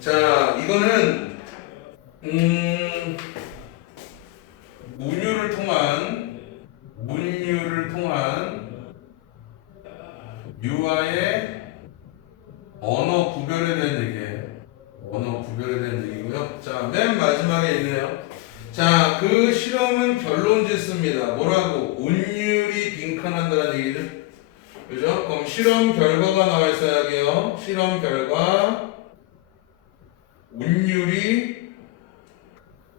자, 이거는 문유를 통한 유아의 언어 구별에 대한 얘기예요. 언어 구별에 대한 얘기고요. 자, 맨 마지막에 있네요. 자, 그 실험은 결론 짓습니다. 뭐라고? 운율이 빈칸한다는 얘기죠. 그죠? 그럼 실험 결과가 나와 있어야 하게요. 실험 결과 운율이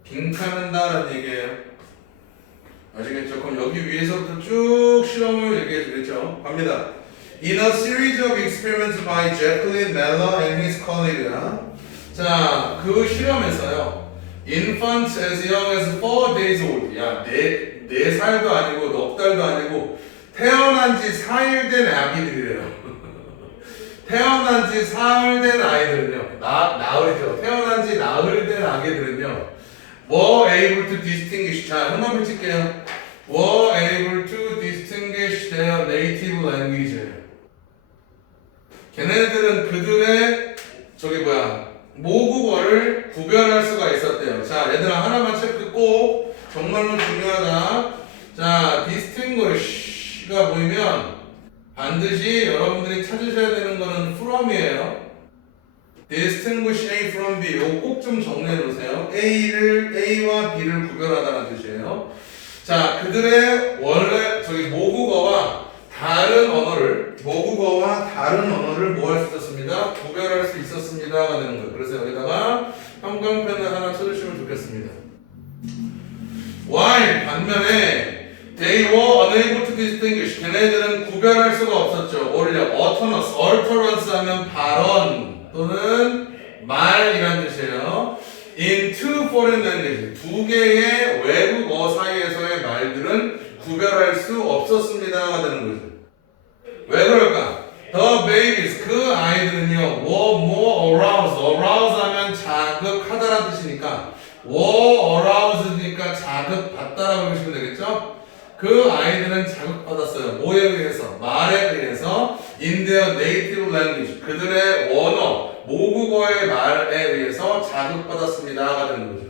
빈칸한다라는 얘기예요. 아시겠죠? 그럼 여기 위에서부터 쭉 실험을 얘기해 주겠죠. 갑니다. In a series of experiments by Jacqueline Meller and his colleagues. 자, 그 실험에서요. Infants as young as 4 days old. 야, 4살도 아니고 넉 달도 아니고 태어난 지 4일 된 아기들이래요. 태어난 지 사흘 된 아이들은요. 나흘이죠. 태어난 지 나흘 된 아기들은요. were able to distinguish. 자, 한번 칠게요. were able to distinguish their native language. 걔네들은 그들의 모국어를 구별할 수가 있었대요. 자, 얘들아 하나만 체크 꼭 정말로 중요하다. 자, distinguish가 보이면 반드시 여러분들이 찾으셔야 되는 거는 from이에요. distinguish A from B. 이거 꼭 좀 정리해 놓으세요. A와 B를 구별하다는 뜻이에요. 자, 그들의 원래 모국어와 다른 언어를 뭐 할 수 있었습니다? 구별할 수 있었습니다가 되는 거예요. 그래서 여기다가 형광펜을 하나 쳐주시면 좋겠습니다. While 반면에 they were unable to distinguish. 걔네들은 구별할 수가 없었죠. 뭐를요? utterance 하면 발언 또는 말이란 뜻이에요. In two foreign languages. 두 개의 외국어 사이에서의 말들은 구별할 수 없었습니다가 되는 거죠. 왜 그럴까? The babies, 그 아이들은요, were more aroused. arouse 하면 자극하다라는 뜻이니까 were aroused니까 자극받다라고 보시면 되겠죠? 그 아이들은 자극받았어요. 뭐에 의해서? 말에 의해서 in their native language. 그들의 원어, 모국어의 말에 의해서 자극받았습니다가 되는 거죠.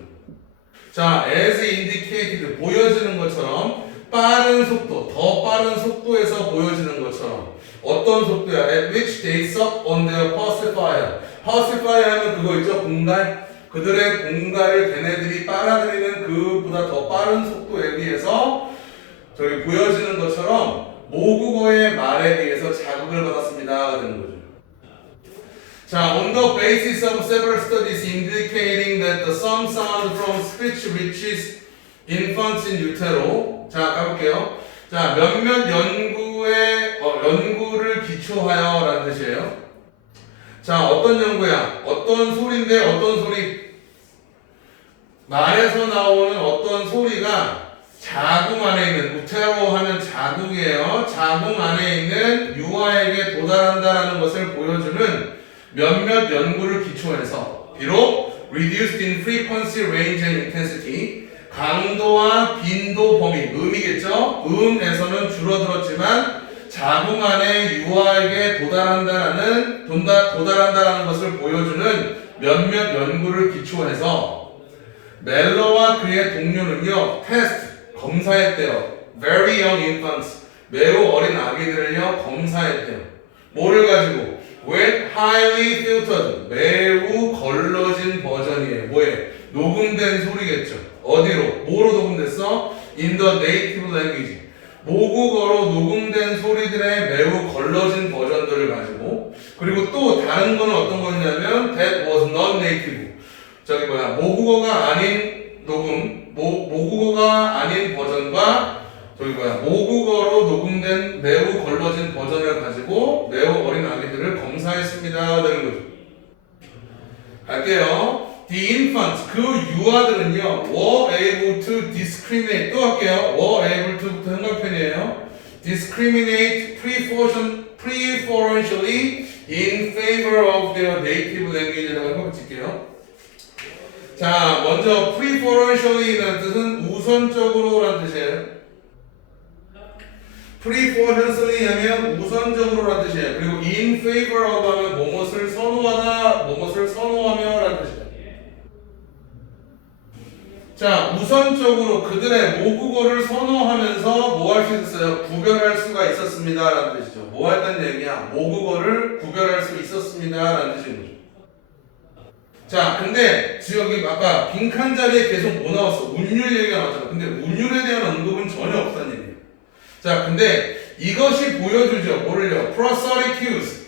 자, as indicated, 보여지는 것처럼 빠른 속도, 더 빠른 속도에서 보여지는 것처럼 어떤 속도야? At which they suck on their pacifier. pacifier 하면 그거 있죠? 공갈. 그들의 공갈을 걔네들이 빨아들이는 그보다 더 빠른 속도에 비해서 보여지는 것처럼 모국어의 말에 의해서 자극을 받았습니다가 되는 거죠. 자, on the basis of several studies indicating that the some sound from speech reaches infants in utero. 자, 가볼게요. 자, 몇몇 연구를 기초하여 라는 뜻이에요. 자, 어떤 연구야? 어떤 소리인데 어떤 소리? 말에서 나오는 어떤 소리가 자궁 안에 있는, 우테로 하면 자궁이에요. 자궁 안에 있는 유아에게 도달한다라는 것을 보여주는 몇몇 연구를 기초해서 비록 reduced in frequency, range and intensity 강도와 빈도 범위, 음이겠죠? 음에서는 줄어들었지만 자궁 안에 유아에게 도달한다라는 것을 보여주는 몇몇 연구를 기초해서 멜러와 그의 동료는요, 검사했대요. Very young infants, 매우 어린 아기들을요, 검사했대요. 뭐를 가지고? With highly filtered, 매우 걸러진 버전이에요. 뭐에? 녹음된 소리겠죠. 어디로? 뭐로 녹음됐어? In the native language. 모국어로 녹음된 소리들의 매우 걸러진 버전들을 가지고, 그리고 또 다른 거는 어떤 거냐면 that was non-native. 모국어가 아닌 녹음, 모국어가 아닌 버전과 모국어로 녹음된 매우 걸러진 버전을 가지고 매우 어린 아기들을 검사했습니다. 되는 거죠. 갈게요. The infants, 그 유아들은요, were able to discriminate. 또 할게요. were able to부터 형광펜이에요. discriminate preferentially in favor of their native language라고 한번 붙일게요. 자, 먼저 preferentially라는 뜻은 우선적으로라는 뜻이에요. preferentially 하면 우선적으로라는 뜻이에요. 그리고 in favor of 하면 무엇을 선호하다, 무엇을 선호하며 자, 우선적으로 그들의 모국어를 선호하면서 뭐 할 수 있었어요? 구별할 수가 있었습니다 라는 뜻이죠. 뭐 했다는 얘기야? 모국어를 구별할 수 있었습니다 라는 뜻인 거죠. 자, 근데 지금 아까 빈칸 자리에 계속 뭐 나왔어? 운율 얘기가 나왔잖아. 근데 운율에 대한 언급은 전혀 없다는 얘기예요. 자, 근데 이것이 보여주죠. 뭐를요? prosodicus.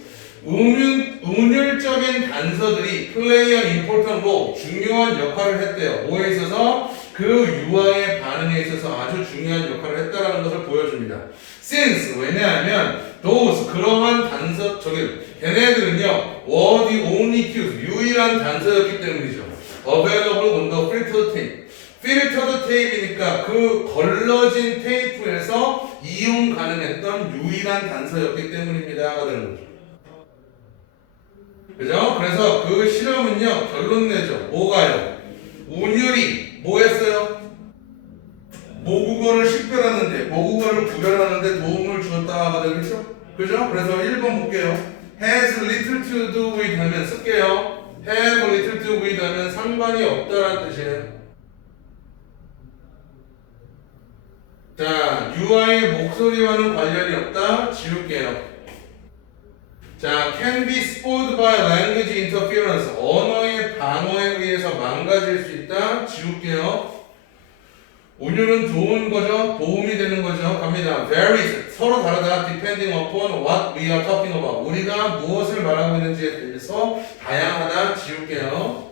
운율적인 단서들이 play an important role. 중요한 역할을 했대요. 뭐에 있어서? 그 유아의 반응에 있어서 아주 중요한 역할을 했다라는 것을 보여줍니다. since. 왜냐하면 those. 그러한 단서, 걔네들은요, were the only cues. 유일한 단서였기 때문이죠. available on the filtered tape. 필터드 테이프니까 그 걸러진 테이프에서 이용 가능했던 유일한 단서였기 때문입니다가 되는 거죠. 그죠? 그래서 그 실험은요 결론 내죠. 뭐가요? 운율이 뭐 했어요? 모국어를 식별하는데 모국어를 구별하는데 도움을 주었다가 되겠죠? 그죠? 그래서 1번 볼게요. has little to do with 하면 쓸게요. have little to do with 하면 상관이 없다라는 뜻이에요. 자, UI의 목소리와는 관련이 없다. 지울게요. 자, can be spoiled by language interference. 언어의 방어에 의해서 망가질 수 있다. 지울게요. 운율은 좋은 거죠. 도움이 되는 거죠. 갑니다. varies. 서로 다르다. depending upon what we are talking about. 우리가 무엇을 말하고 있는지에 대해서 다양하다. 지울게요.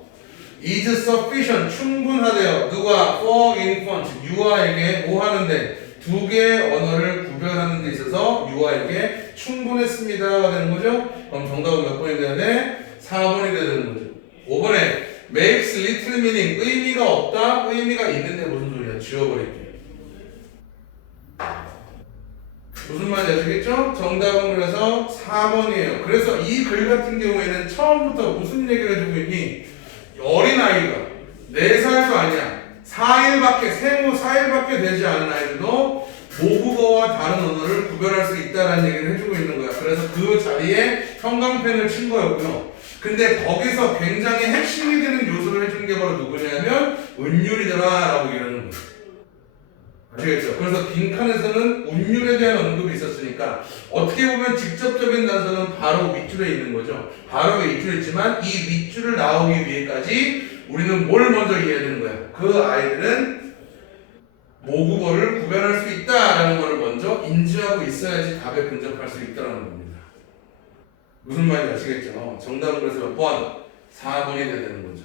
is sufficient. 충분하대요. 누가? for infant. 유아에게 뭐 하는데? 두 개의 언어를 구별하는 데 있어서 유아에게 충분했습니다가 되는 거죠. 그럼 정답은 몇 번이 돼야 돼? 4번이 돼야 되는 거죠. 5번에 makes little meaning. 의미가 없다? 의미가 있는데 무슨 소리야? 지워버릴게. 무슨 말인지 아시겠죠? 정답은 그래서 4번이에요. 그래서 이 글 같은 경우에는 처음부터 무슨 얘기를 해주고 있니? 어린아이가 4살도 아니야. 4일밖에 생후 4일밖에 되지 않은 아이들도 모국어와 다른 언어를 구별할 수 있다라는 얘기를 해주고 있는 거야. 그래서 그 자리에 형광펜을 친 거였고요. 근데 거기서 굉장히 핵심이 되는 요소를 해준 게 바로 누구냐면 운율이더라라고 이러는 거야. 아시겠죠? 그래서 빈칸에서는 운율에 대한 언급이 있었으니까 어떻게 보면 직접적인 단서는 바로 윗줄에 있는 거죠. 바로 윗줄에 있지만 이 윗줄을 나오기 위해까지 우리는 뭘 먼저 이해해야 되는 거야? 그 아이들은 모국어를 구별할 수 있다라는 걸 먼저 인지하고 있어야지 답에 근접할 수 있다는 겁니다. 무슨 말인지 아시겠죠? 정답은 그래서 몇 번? 4번이 돼야 되는 거죠.